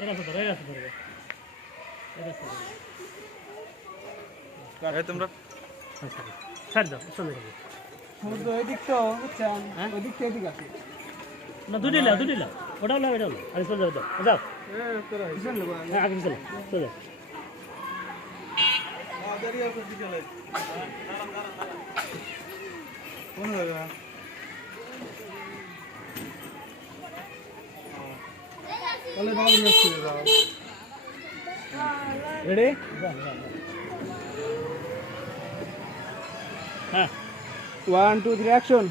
এরা তো ধরে তোমরা ছাড় দাও চলে যাবে সমুদ্র এদিক তো বুঝছেন ওদিক থেকে এদিক আছে না দুটি লাও ওটাও লাও এটাও লাও আরে চলে যাও যাও হ্যাঁ আগে চলো চলে যাও কোন জায়গা তাহলে ভালো মেসে যাও রেডি হ্যাঁ 1 2 3 অ্যাকশন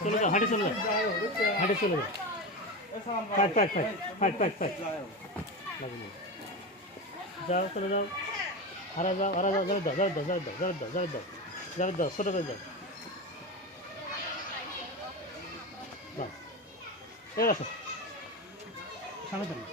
চলে যাও হাঁটে চলে যাও ফাইট যাও চলে যাও হারা যাও যাও ছোটো করে যাও বাস এই আছে সামনে থাকুন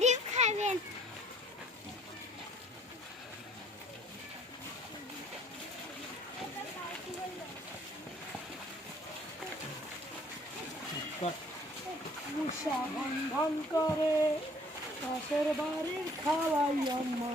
ডিম খাবেন বন্ধন করে পাশের বাড়ির খাওয়াই আম্মা